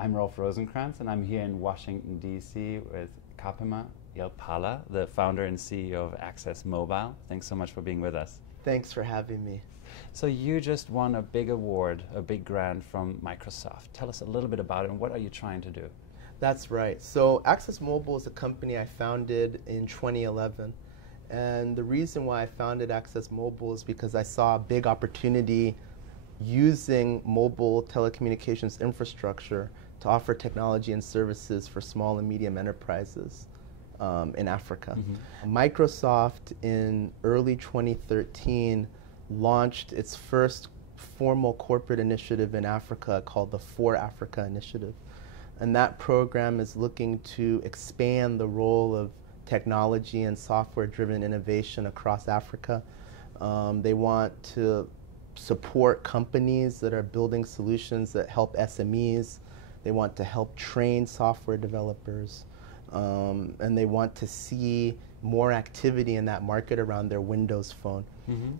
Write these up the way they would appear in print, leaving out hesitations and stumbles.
I'm Rolf Rosenkrantz, and I'm here in Washington, D.C. with Kaakpema, Yelpaala, the founder and CEO of Access.mobile. Thanks so much for being with us. Thanks for having me. So you just won a big award, a big grant from Microsoft. Tell us a little bit about it, and what are you trying to do? That's right. So Access.mobile is a company I founded in 2011. And the reason why I founded Access.mobile is because I saw a big opportunity using mobile telecommunications infrastructure to offer technology and services for small and medium enterprises in Africa. Microsoft in early 2013 launched its first formal corporate initiative in Africa called the 4Afrika initiative. And that program is looking to expand the role of technology and software-driven innovation across Africa. They want to support companies that are building solutions that help SMEs. They want to help train software developers. And they want to see more activity in that market around their Windows Phone.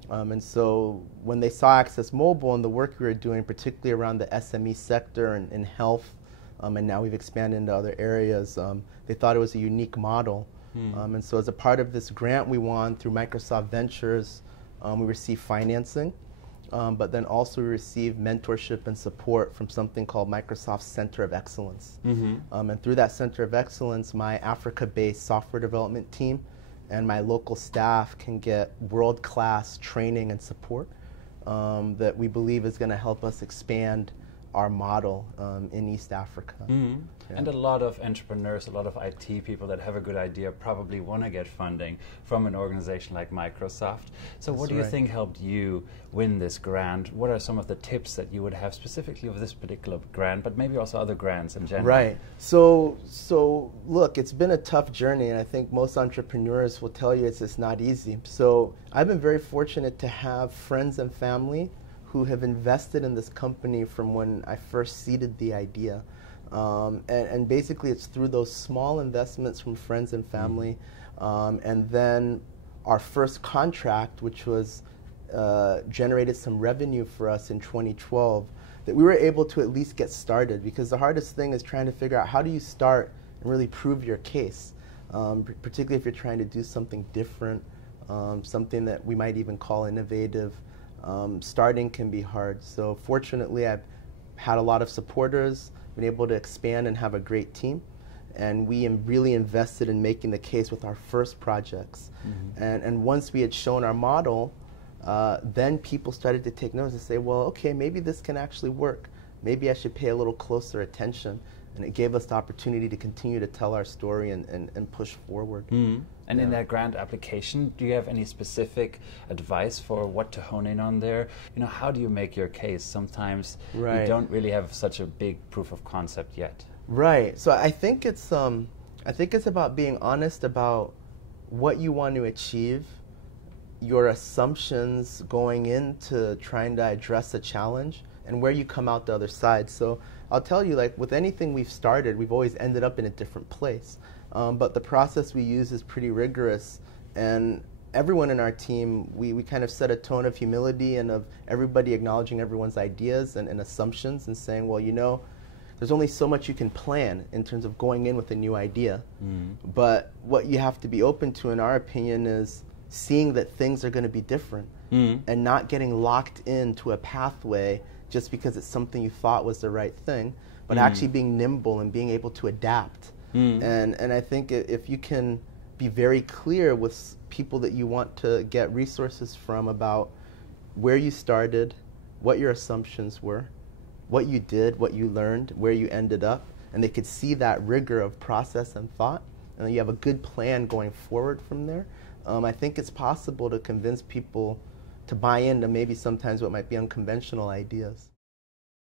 And so when they saw Access.mobile and the work we were doing, particularly around the SME sector and health, and now we've expanded into other areas, they thought it was a unique model. And so as a part of this grant we won through Microsoft Ventures, we received financing, but then also we received mentorship and support from something called Microsoft Center of Excellence. And through that Center of Excellence, my Africa-based software development team and my local staff can get world-class training and support that we believe is going to help us expand our model in East Africa. And a lot of entrepreneurs, a lot of IT people that have a good idea probably want to get funding from an organization like Microsoft. So what do you think helped you win this grant? What are some of the tips that you would have specifically of this particular grant, but maybe also other grants in general? Right. So look, it's been a tough journey, and I think most entrepreneurs will tell you it's not easy. So I've been very fortunate to have friends and family who have invested in this company from when I first seeded the idea. And basically it's through those small investments from friends and family, and then our first contract, which was generated some revenue for us in 2012, that we were able to at least get started, because the hardest thing is trying to figure out how do you start and really prove your case, particularly if you're trying to do something different, something that we might even call innovative. Starting can be hard. So fortunately, I've had a lot of supporters, been able to expand and have a great team. And we really invested in making the case with our first projects. And once we had shown our model, then people started to take notice and say, well, okay, maybe this can actually work. Maybe I should pay a little closer attention. And it gave us the opportunity to continue to tell our story and push forward. And in that grant application, do you have any specific advice for what to hone in on there? You know, how do you make your case? Sometimes you don't really have such a big proof of concept yet. Right. So I think it's about being honest about what you want to achieve, your assumptions going into trying to address a challenge, and where you come out the other side. So I'll tell you, like with anything we've started, we've always ended up in a different place. But the process we use is pretty rigorous, and everyone in our team, we kind of set a tone of humility and of everybody acknowledging everyone's ideas and assumptions and saying, well, you know, there's only so much you can plan in terms of going in with a new idea. But what you have to be open to, in our opinion, is seeing that things are going to be different and not getting locked into a pathway just because it's something you thought was the right thing, but actually being nimble and being able to adapt. And I think if you can be very clear with people that you want to get resources from about where you started, what your assumptions were, what you did, what you learned, where you ended up, and they could see that rigor of process and thought, and then you have a good plan going forward from there, I think it's possible to convince people to buy into maybe sometimes what might be unconventional ideas.